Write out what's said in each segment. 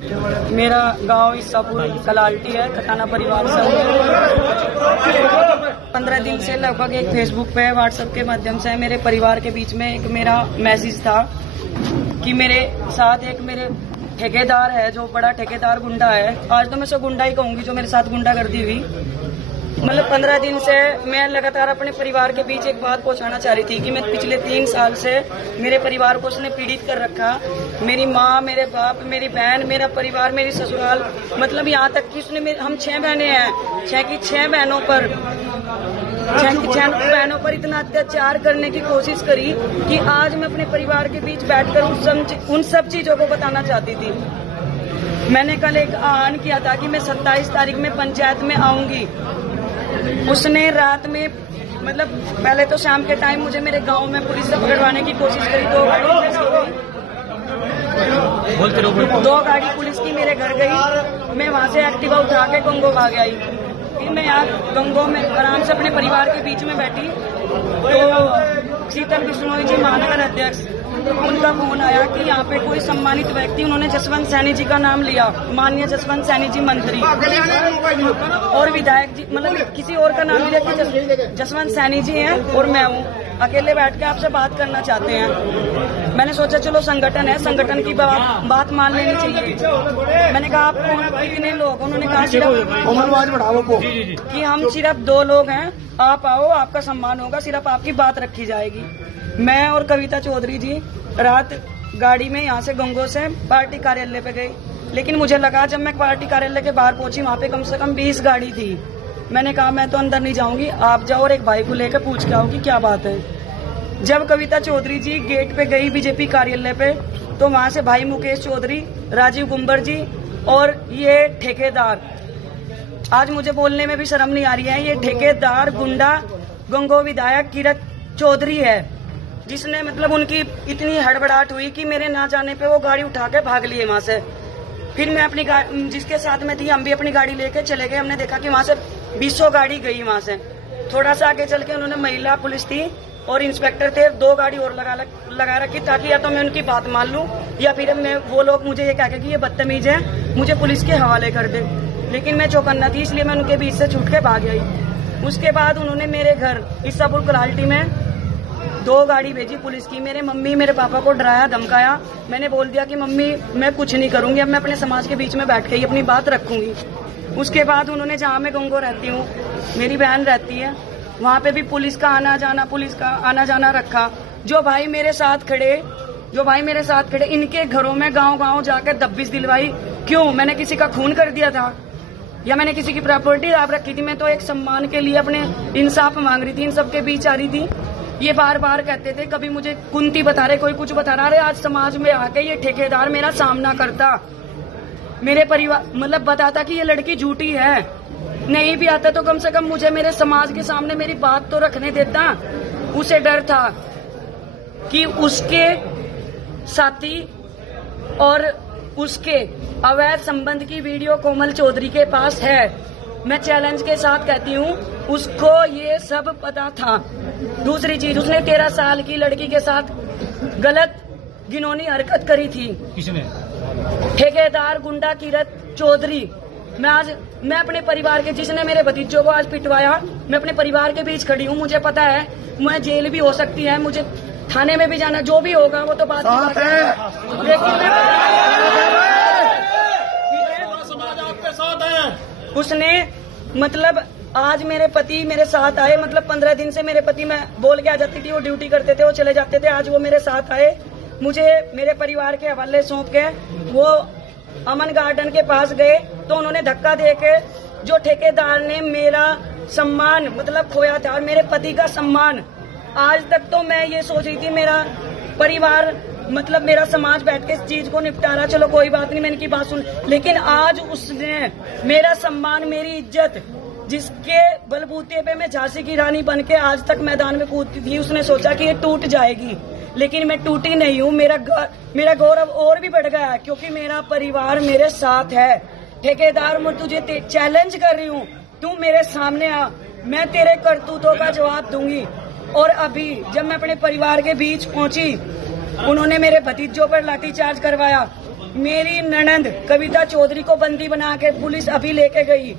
मेरा गांव ईसापुर कलाल्टी है, खटाना परिवार से। 15 दिन से लगभग एक फेसबुक पे व्हाट्सएप के माध्यम से मेरे परिवार के बीच में एक मेरा मैसेज था कि मेरे साथ एक मेरे ठेकेदार है, जो बड़ा ठेकेदार गुंडा है। आज तो मैं सब गुंडा ही कहूंगी, जो मेरे साथ गुंडागर्दी हुई। मतलब 15 दिन से मैं लगातार अपने परिवार के बीच एक बात पहुंचाना चाह रही थी कि मैं पिछले 3 साल से मेरे परिवार को उसने पीड़ित कर रखा। मेरी माँ, मेरे बाप, मेरी बहन, मेरा परिवार, मेरी ससुराल, मतलब यहाँ तक कि उसने हम 6 बहनें हैं, 6 की 6 बहनों पर इतना अत्याचार करने की कोशिश करी कि आज मैं अपने परिवार के बीच बैठकर उन सब चीजों को बताना चाहती थी। मैंने कल एक आह्वान किया था कि मैं 27 तारीख में पंचायत में आऊंगी। उसने रात में, मतलब पहले तो शाम के टाइम मुझे मेरे गांव में पुलिस से पकड़वाने की कोशिश करी। 2 गाड़ी पुलिस की मेरे घर गई। मैं वहां से एक्टिवा उठा के गंगो भाग आई। फिर मैं यहाँ गंगो में आराम से अपने परिवार के बीच में बैठी तो शीतल बिश्नोई जी, महानगर अध्यक्ष, उनका फोन आया कि यहाँ पे कोई सम्मानित व्यक्ति, उन्होंने जसवंत सैनी जी का नाम लिया, माननीय जसवंत सैनी जी मंत्री और विधायक जी, मतलब किसी और का नाम लिया कि जसवंत सैनी जी हैं और मैं हूँ, अकेले बैठ के आपसे बात करना चाहते हैं। मैंने सोचा चलो संगठन है, संगठन की बात मान लेनी चाहिए। मैंने कहा आप कितने लोग? उन्होंने कहा कि हम सिर्फ 2 लोग हैं, आप आओ, आपका सम्मान होगा, सिर्फ आपकी बात रखी जाएगी। मैं और कविता चौधरी जी रात गाड़ी में यहाँ से गंगो से पार्टी कार्यालय पे गई, लेकिन मुझे लगा जब मैं पार्टी कार्यालय के बाहर पहुंची वहाँ पे कम से कम 20 गाड़ी थी। मैंने कहा मैं तो अंदर नहीं जाऊंगी, आप जाओ और एक भाई को लेकर पूछ के आओ कि क्या बात है। जब कविता चौधरी जी गेट पे गई बीजेपी कार्यालय पे, तो वहाँ से भाई मुकेश चौधरी, राजीव गुम्बर जी और ये ठेकेदार, आज मुझे बोलने में भी शर्म नहीं आ रही है, ये ठेकेदार गुंडा गंगो विधायक किरत चौधरी है, जिसने मतलब उनकी इतनी हड़बड़ाहट हुई कि मेरे ना जाने पे वो गाड़ी उठा के भाग लिए वहां से। फिर मैं अपनी जिसके साथ में थी, हम भी अपनी गाड़ी लेके चले गए। हमने देखा कि वहां से 20 गाड़ी गई। वहां से थोड़ा सा आगे चल के उन्होंने महिला पुलिस थी और इंस्पेक्टर थे, 2 गाड़ी और लगा रखी, ताकि या तो मैं उनकी बात मान लूं या फिर वो लोग मुझे ये कह कि ये बदतमीज है, मुझे पुलिस के हवाले कर दे। लेकिन मैं चौकन्ना थी, इसलिए मैं उनके बीच से छूट के भाग आई। उसके बाद उन्होंने मेरे घर ईसापुर कलाल्टी में 2 गाड़ी भेजी पुलिस की। मेरे मम्मी मेरे पापा को डराया, धमकाया। मैंने बोल दिया कि मम्मी मैं कुछ नहीं करूंगी, अब मैं अपने समाज के बीच में बैठ के ही अपनी बात रखूंगी। उसके बाद उन्होंने, जहाँ मैं गंगो रहती हूँ, मेरी बहन रहती है, वहाँ पे भी पुलिस का आना जाना रखा। जो भाई मेरे साथ खड़े इनके घरों में गाँव जाकर दब्बिश दिलवाई। क्यों? मैंने किसी का खून कर दिया था या मैंने किसी की प्रॉपर्टी आप रखी थी? मैं तो एक सम्मान के लिए अपने इंसाफ मांग रही थी, इन सबके बीच आ रही थी। ये बार बार कहते थे, कभी मुझे कुंती बता रहे, कोई कुछ बता रहा है। आज समाज में आके ये ठेकेदार मेरा सामना करता, मेरे परिवार मतलब बताता कि ये लड़की झूठी है। नहीं भी आता तो कम से कम मुझे मेरे समाज के सामने मेरी बात तो रखने देता। उसे डर था कि उसके साथी और उसके अवैध संबंध की वीडियो कोमल चौधरी के पास है। मैं चैलेंज के साथ कहती हूँ, उसको ये सब पता था। दूसरी चीज, उसने 13 साल की लड़की के साथ गलत घिनौनी हरकत करी थी। किसने? ठेकेदार गुंडा किरत चौधरी। मैं अपने परिवार के, जिसने मेरे भतीजों को आज पिटवाया, मैं अपने परिवार के बीच खड़ी हूँ। मुझे पता है मैं जेल भी हो सकती है, मुझे थाने में भी जाना, जो भी होगा वो तो बात है। उसने मतलब आज मेरे पति मेरे साथ आए, मतलब 15 दिन से मेरे पति, मैं बोल के आ जाती थी, वो ड्यूटी करते थे, वो चले जाते थे। आज वो मेरे साथ आए, मुझे मेरे परिवार के हवाले सौंप के वो अमन गार्डन के पास गए, तो उन्होंने धक्का देके, जो ठेकेदार ने मेरा सम्मान मतलब खोया था और मेरे पति का सम्मान, आज तक तो मैं ये सोच रही थी मेरा परिवार मतलब मेरा समाज बैठ के इस चीज को निपटा रहा, चलो कोई बात नहीं, मैंने की बात सुन। लेकिन आज उसने मेरा सम्मान, मेरी इज्जत, जिसके बलबूते पे मैं झांसी की रानी बन के आज तक मैदान में कूदती थी, उसने सोचा कि ये टूट जाएगी, लेकिन मैं टूटी नहीं हूँ। मेरा गौरव और भी बढ़ गया क्योंकि मेरा परिवार मेरे साथ है। ठेकेदार, मैं तुझे चैलेंज कर रही हूँ, तू मेरे सामने आ, मैं तेरे करतूतों का जवाब दूंगी। और अभी जब मैं अपने परिवार के बीच पहुंची, उन्होंने मेरे भतीजों पर लाठीचार्ज करवाया, मेरी ननंद कविता चौधरी को बंदी बना के पुलिस अभी लेके गई।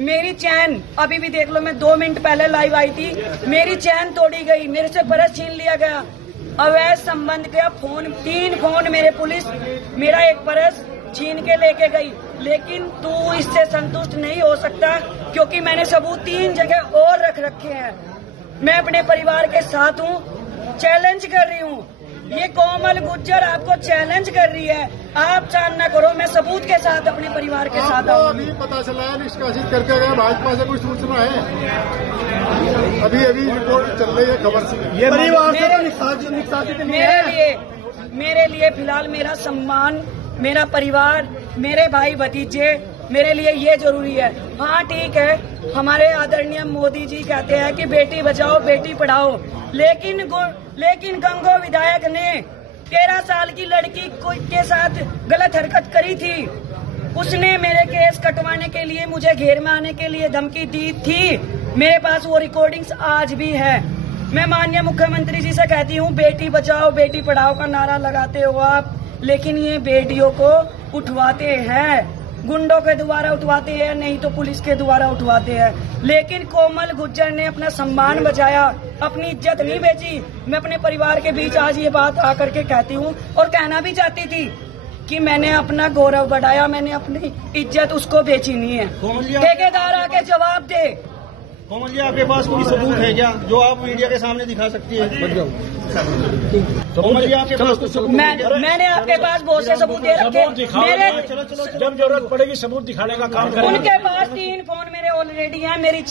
मेरी चैन अभी भी देख लो, मैं 2 मिनट पहले लाइव आई थी, मेरी चैन तोड़ी गई, मेरे से पर्स छीन लिया गया। अवैध संबंध का फोन, 3 फोन मेरे पुलिस, मेरा एक पर्स छीन के लेके गई। लेकिन तू इससे संतुष्ट नहीं हो सकता, क्योंकि मैंने सबूत 3 जगह और रख रखे हैं। मैं अपने परिवार के साथ हूँ, चैलेंज कर रही हूँ। ये कोमल गुज्जर आपको चैलेंज कर रही है, आप सामना करो, मैं सबूत के साथ अपने परिवार के साथ आऊँ। अभी पता चला है निष्कासित करके गए, भाजपा से कोई सूचना है? अभी रिपोर्ट चल रही है खबर से। ये परिवार मेरे लिए फिलहाल मेरा सम्मान, मेरा परिवार, मेरे भाई भतीजे, मेरे लिए ये जरूरी है। हाँ ठीक है, हमारे आदरणीय मोदी जी कहते हैं कि बेटी बचाओ बेटी पढ़ाओ, लेकिन गंगो विधायक ने 13 साल की लड़की के साथ गलत हरकत करी थी। उसने मेरे केस कटवाने के लिए, मुझे घेर में आने के लिए धमकी दी थी। मेरे पास वो रिकॉर्डिंग्स आज भी है। मैं माननीय मुख्यमंत्री जी से कहती हूँ, बेटी बचाओ बेटी पढ़ाओ का नारा लगाते हो आप, लेकिन ये बेटियों को उठवाते हैं, गुंडों के द्वारा उठवाते हैं, नहीं तो पुलिस के द्वारा उठवाते हैं। लेकिन कोमल गुज्जर ने अपना सम्मान बचाया, अपनी इज्जत नहीं बेची। मैं अपने परिवार के बीच आज ये बात आकर के कहती हूँ, और कहना भी चाहती थी कि मैंने अपना गौरव बढ़ाया, मैंने अपनी इज्जत उसको बेची नहीं है। ठेकेदार आके जवाब दे। कोमल जी, आपके पास कोई सबूत है क्या जो आप मीडिया के सामने दिखा सकती है? कोमल जी, आपके पास कुछ सबूत? मैंने आपके पास बहुत से सबूत दे रखे। मेरे जब जरूरत पड़ेगी सबूत दिखाने का काम करेंगे। उनके पास 3 फोन मेरे ऑलरेडी हैं, मेरी